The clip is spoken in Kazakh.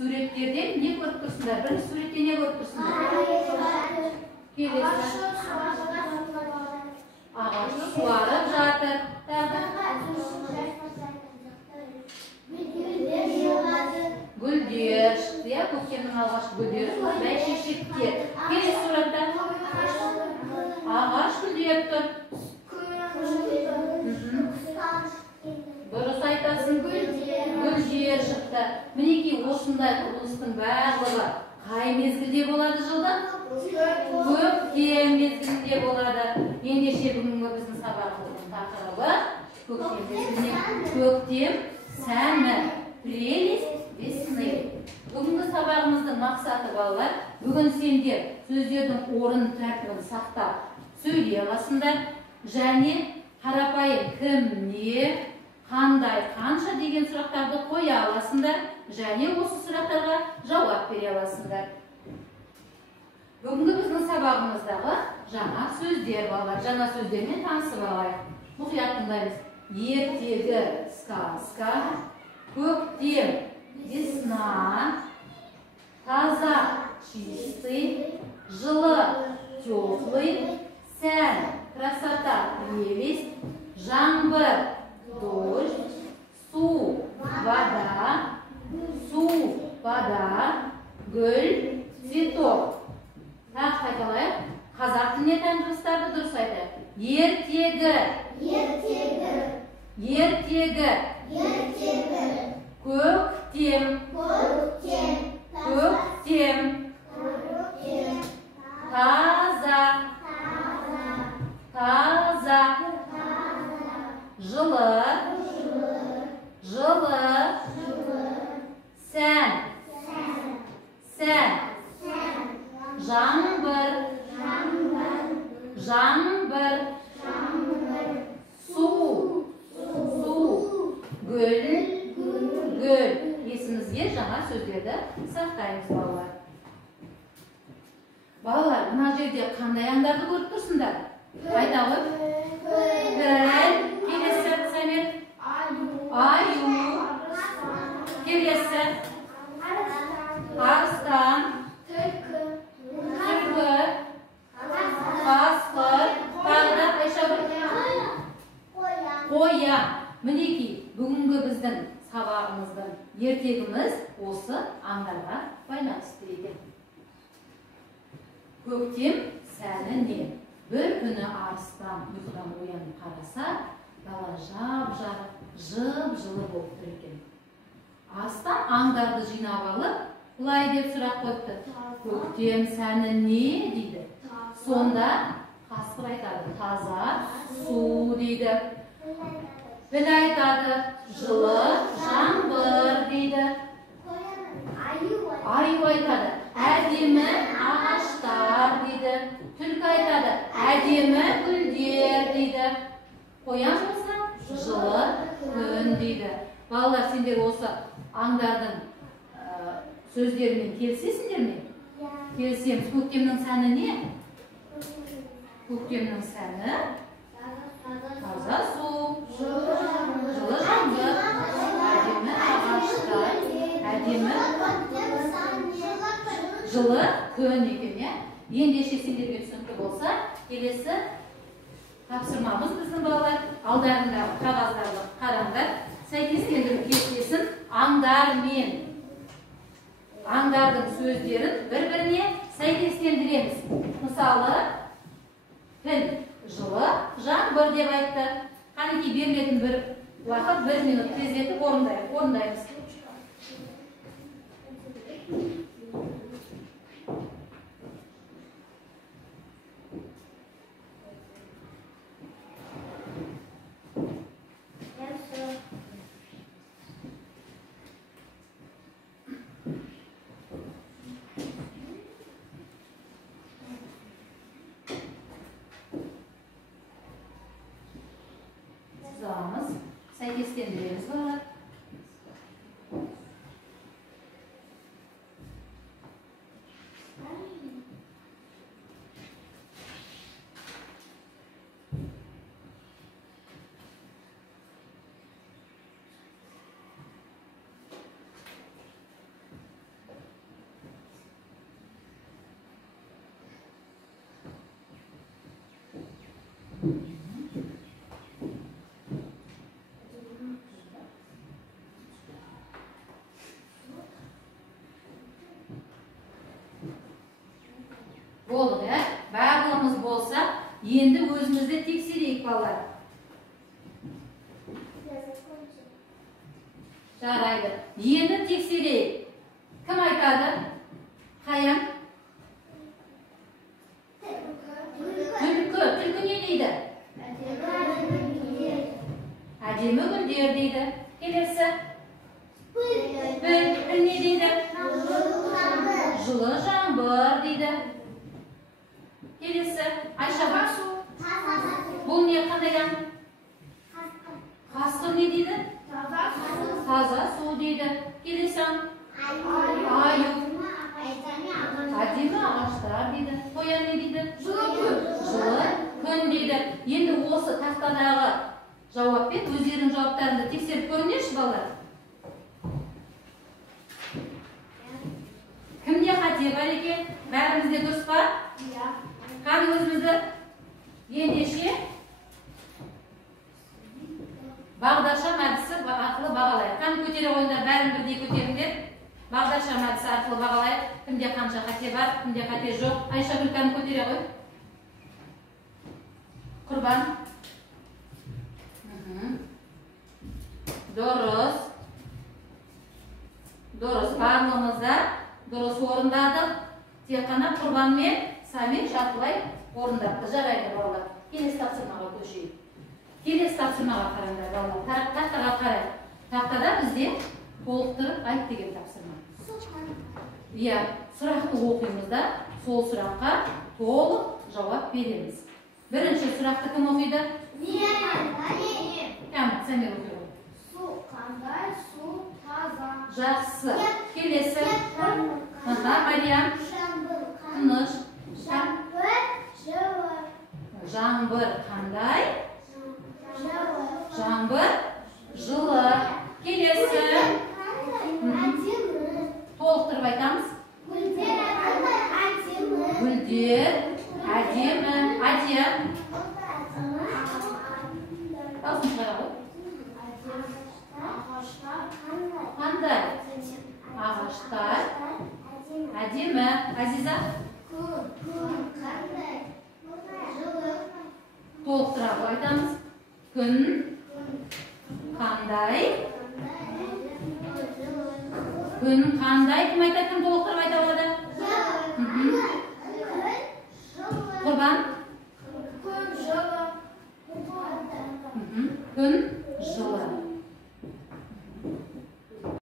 Suretlerden ne көріп тұрсыңдар? Бірінші суретте не көріп тұрсыңдар? Келесі. Ағашы суарып жатыр. Гүлдер шықты, иә, көктемнің алғашқы гүлдері бәйшешектер. Келесі суретте ағаш гүлдеп тұр. Дұрыс айтасың, гүлдер шықты. Мінекей осындай құбылыстың барлығы қай мезгілде болады жылда? Көктем мезгілінде болады. Ендеше бүгінгі біздің сабағымыздың тақырыбы көктем сәні, прелесть весны. Бүгінгі сабағымыздың мақсаты, балалар, бүгін сендер сөздердің орын тәртібін сақтап сөйлей аласыңдар және қарапайым кім, не, қандай, қанша деген сұрақтарды қоя аласыңдар және осы сұрақтарға жауап бере аласыңдар. Бүгінгі біздің сабағымыздағы жаңа сөздер, балалар, жаңа сөздермен танысып алайық. Мұқият тыңдаймыз. Ертегі сказка, көктем весна, таза чистый, жылы теплый, сән красота прелесть, жаңбыр дождь, су вода, гүл цветок. Так қайталайық. Қазақ тіліне тән дыбыстарды дұрыс айтайық. Ертегі, көктем, таза, жылы, сән, жаңбыр, су, гүл. Есімізге жаңа сөздерді сақтаймыз, балалар. Балалар, мына жерде қандай аңдарды көріп тұрсыңдар? Айта ғой. Келесі, Самет. Аю. Келесі. Арыстан. Түлкі. Қасқыр. Тағы Айшагүл. Қоян. Мінекей, бүгінгі біздің сабағымыздың ертегіміз осы аңдарға байланысты екен. Көктем сәні не? Bir күні арыстан ұйқыдан оянып қараса, дала жап-жарық, жып-жылы болып тұр екен. Арыстан аңдарды жинап алып, былай деп сұрақ қойыпты. Көктем сәні не дейді? Сонда қасқыр айтады, таза су дейді. Біл айтады, жылы жаңбыр дейді. Аю айтады, әдемі ағаштар дейді. Түлкі айтады, әдемі гүлдер дейді. Қоян болса, жылы күн дейді. Балалар, сендер осы аңдардың сөздерімен келісесіңдер ме? Келісеміз. Көктемнің сәні не? Көктемнің сәні таза су, жылы жаңбыр, әдемі ағаштар, әдемі жылы күн екен. Ендеше сендерге түсінікті болса, келесі тапсырмамыз біздің балалар. Алдарындағы қағаздарды қараңдар. Сәйкестендіру кестесін аңдармен. Аңдардың сөздерін бір-біріне сәйкестендіреміз. Мысалы, күн, жылы, жаңбыр деп айтты. Қанекей берілетін бір уақыт, 1 минут тездетіп орындаймыз. Сәйкестендіреміз бар. Енді өзімізді тексерейік балалар. Жарайды. Енді тексерейік. Кім айтады? Қаян? Түлкі. Түлкі не дейді? Әдемі гүлдер дейді. Келесі. Піл не дейді? Жылы жаңбыр дейді. Келесі. Айша, бұл не қандайдан? Қасқыр не дейді? Таза су дейді. Келесі. Аю. Әдемі ағаштар дейді. Қоян не дейді? Жылы күн дейді. Енді осы тақтадағы жауаппен өздерінің жауаптарында тексеріп көріңдерші балалар. Кімде қате бар екен? Бәрімізде дұрыс па? Қане өзімізді ендеше бағдаршам әдісі арқылы бағалайық. Қане көтере қойыңдар, бәрін бірдей көтеріңдер. Бағдаршам әдісі арқылы бағалайық. Кімде қанша қате бар, кімде қате жоқ. Айша Гүлканы көтере қой. Құрбан. Дұрыс. Дұрыс. Барлығымызда дұрыс орындадық. Тек қана Құрбан мен Самир жартылай орындапты. Жарайды балалар. Келесі тапсырмаға көшейік. Келесі тапсырмаға қараңдар балалар. Тақтаға қарай. Тақтада бізде толықтырып айт деген тапсырма. Иә, сұрақты оқимыз да, сол сұраққа толық жауап береміз. Бірінші сұрақты кім оқиды? Самир оқиды. Су қандай, су таза. Жақсы. Келесі. Мариям. Тыныш. Жаңбыр қандай? Жаңбыр жылы. Келесі. Толықтырып айтамыз. Гүлдер әдемі. Адия. Дауысын шығара ғой. Қандай? Ағаштар әдемі. Азиза. Толықтыра айтамыз. Күн қандай? Күн қандай? Кім айтады, кім толықтырып айта алады? Құрбан? Күн жылы.